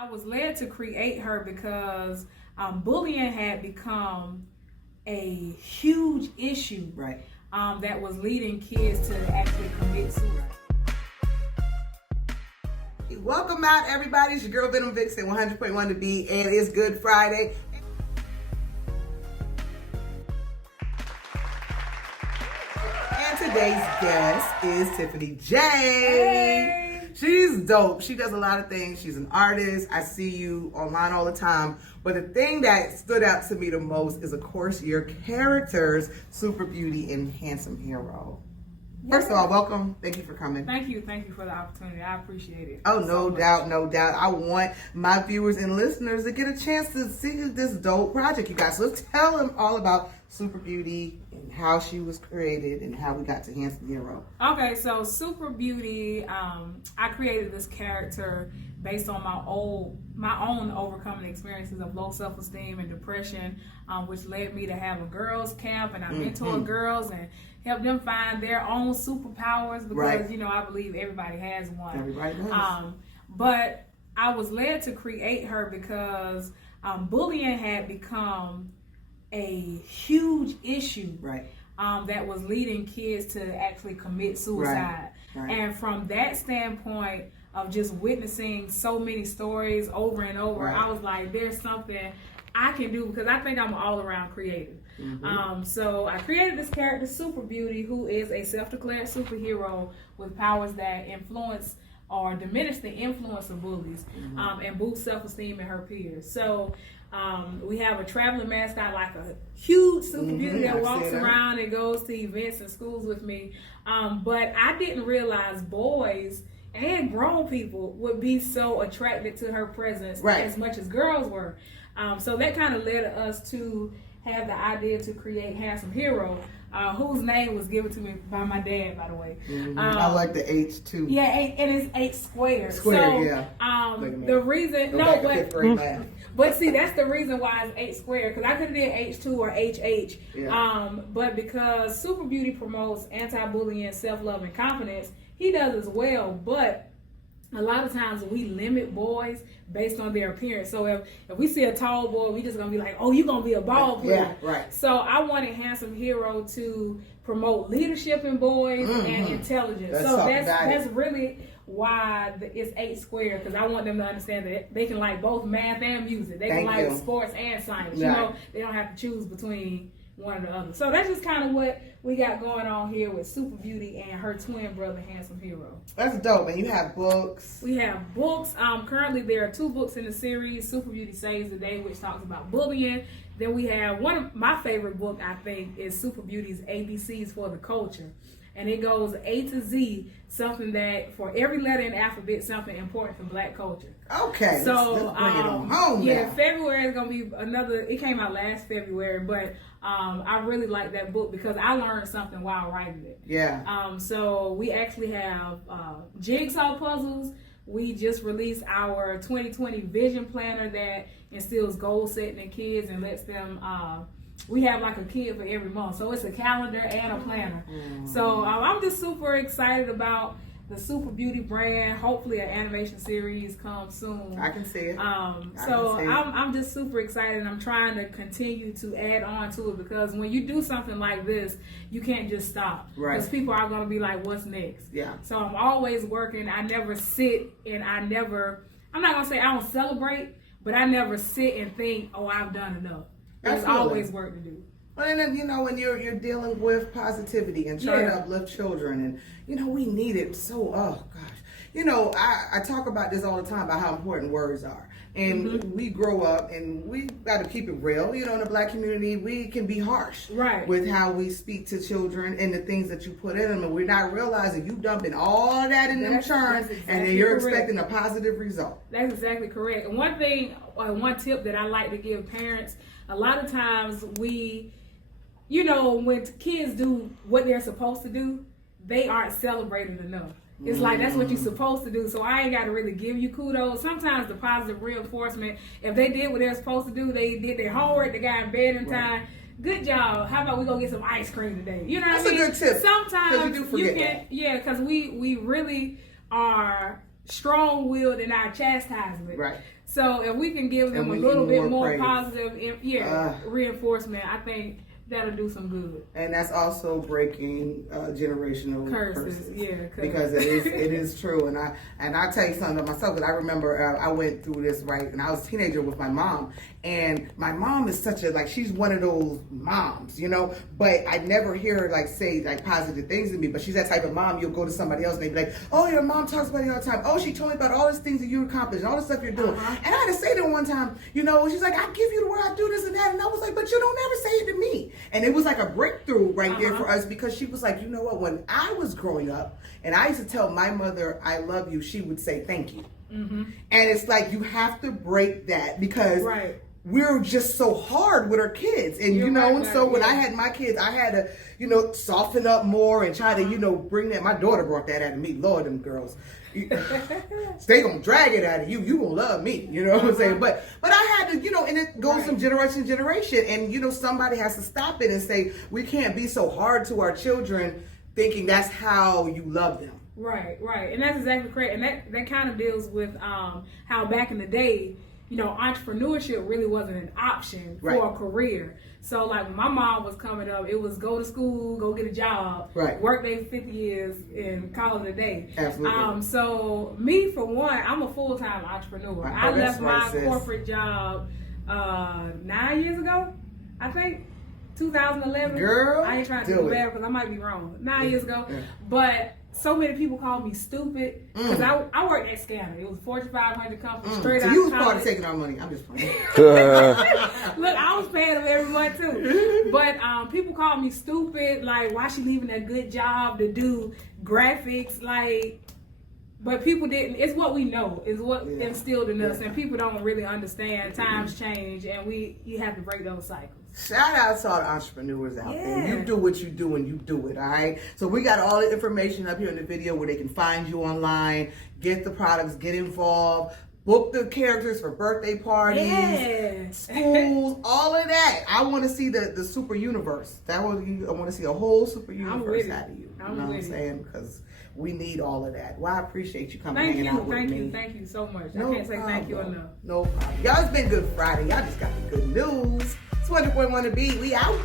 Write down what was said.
I was led to create her because bullying had become a huge issue, right? That was leading kids to actually commit suicide. Welcome out, everybody. It's your girl Venom Vixen, 100.1 to be, and it's Good Friday. And today's guest is Tiffany J. Hey. She's dope. She does a lot of things. She's an artist. I see you online all the time. But the thing that stood out to me the most is, of course, your characters, Super Beauty and Handsome Hero. First of all, welcome. Thank you for coming. Thank you for the opportunity. I appreciate it. Oh, no doubt, no doubt. I want my viewers and listeners to get a chance to see this dope project, you guys. So let's tell them all about Super Beauty and how she was created and how we got to Handsome Hero. Okay, so Super Beauty, I created this character based on my own overcoming experiences of low self-esteem and depression, which led me to have a girls camp, and I mentor girls and help them find their own superpowers because, you know, I believe everybody has one. Everybody does. But I was led to create her because bullying had become a huge issue, right? That was leading kids to actually commit suicide. Right. And from that standpoint of just witnessing so many stories over and over, I was like, there's something I can do because I think I'm all around creative. So I created this character, Super Beauty, who is a self-declared superhero with powers that influence or diminish the influence of bullies and boost self-esteem in her peers. So we have a traveling mascot, like a huge Super Beauty that walks around and goes to events and schools with me. But I didn't realize boys and grown people would be so attracted to her presence as much as girls were. So that kind of led us to have the idea to create Handsome Hero, whose name was given to me by my dad, by the way. I like the H too. Yeah, and it's 8 squared. Square, The reason, but see, that's the reason why it's 8 squared, because I could have did H2 or HH. Yeah. But because Super Beauty promotes anti-bullying, self-love, and confidence, he does as well. But a lot of times we limit boys based on their appearance. So if we see a tall boy, we just gonna be like, oh, you're gonna be a ball player. Yeah, right. So I wanted Handsome Hero to promote leadership in boys and intelligence. That's really why it's 8 squared, because I want them to understand that they can like both math and music. They can like sports and science. You know, they don't have to choose between one or the other. So that's just kind of what we got going on here with Super Beauty and her twin brother, Handsome Hero. That's dope. And you have books. We have books. Currently, there are 2 books in the series. Super Beauty Saves the Day, which talks about bullying. Then we have one of my favorite book, I think, is Super Beauty's ABCs for the Culture. And it goes A to Z, something that, for every letter in the alphabet, something important for Black culture. Okay, so let's bring it on home now. February is going to be another, it came out last February, but I really like that book because I learned something while writing it. Yeah. So we actually have jigsaw puzzles. We just released our 2020 vision planner that instills goal setting in kids and lets them... we have like a kid for every month. So it's a calendar and a planner. So I'm just super excited about the Super Beauty brand. Hopefully an animation series comes soon. I can see it. I'm just super excited. I'm trying to continue to add on to it because when you do something like this, you can't just stop. Right. Because people are going to be like, what's next? Yeah. So I'm always working. I never sit and I'm not going to say I don't celebrate, but I never sit and think, oh, I've done enough. There's always work to do. Well, and then, you know, when you're dealing with positivity and trying to uplift children, and, you know, we need it so, oh, gosh. You know, I talk about this all the time about how important words are. And we grow up and we got to keep it real. You know, in the Black community, we can be harsh with how we speak to children and the things that you put in them. And we're not realizing you dumping all that in them churns and then you're expecting a positive result. That's exactly correct. And one tip that I like to give parents, a lot of times you know, when kids do what they're supposed to do, they aren't celebrated enough. It's like, that's what you're supposed to do. So I ain't got to really give you kudos. Sometimes the positive reinforcement, if they did what they're supposed to do, they did their homework, they got in bed in time. Good job. How about we go get some ice cream today? You know what I mean? That's a good tip. Sometimes you do forget because we really are strong-willed in our chastisement. Right. So if we can give them a little bit more positive, reinforcement, I think that'll do some good. And that's also breaking generational curses. Yeah, because it is true. And I tell you something about myself, because I remember I went through this, right, and I was a teenager with my mom, and my mom is such a, like, she's one of those moms, you know, but I never hear her, like, say, like, positive things to me, but she's that type of mom, you'll go to somebody else and they be like, oh, your mom talks about you all the time. Oh, she told me about all these things that you accomplished and all the stuff you're doing. And I had to say to her one time, you know, she's like, I give you the word, I do this and that, and I was like, but you don't ever say it to me. And it was like a breakthrough right there for us, because she was like, you know what, when I was growing up and I used to tell my mother, I love you, she would say, thank you. And it's like, you have to break that, because we're just so hard with our kids. And, you know, and so when I had my kids, I had to, you know, soften up more and try to, you know, bring that. My daughter brought that out of me. Lord, them girls. They gonna drag it out of you. You gonna love me. You know what I'm saying? But I had to, you know, and it goes from generation to generation. And, you know, somebody has to stop it and say, we can't be so hard to our children thinking that's how you love them. Right. And that's exactly correct. And that kind of deals with how back in the day, you know, entrepreneurship really wasn't an option for a career. So, like, when my mom was coming up, it was go to school, go get a job, work there 50 years, and call it a day. Absolutely. So, me, for one, I'm a full-time entrepreneur. I left my corporate job 9 years ago, I think, 2011. Girl, I ain't trying to do bad because I might be wrong. 9 years ago. But so many people call me stupid because I worked at Scanner. It was Fortune 500 company, straight out of college. So you was part of taking our money. I'm just playing. Look, I was paying them every month too. But people call me stupid. Like, why she leaving that good job to do graphics? Like, but people didn't. It's what we know. It's what instilled in us, and people don't really understand. Times change, and you have to break those cycles. Shout out to all the entrepreneurs out there. You do what you do and you do it, all right? So we got all the information up here in the video where they can find you online, get the products, get involved, book the characters for birthday parties, schools, all of that. I want to see the super universe. I want to see a whole super universe out of you. You know what I'm saying? Because we need all of that. Well, I appreciate you coming hanging out with me. Thank you so much. I can't say thank you enough. No problem. Y'all, it's been Good Friday. Y'all just got the good news. It's what it want to be. We out.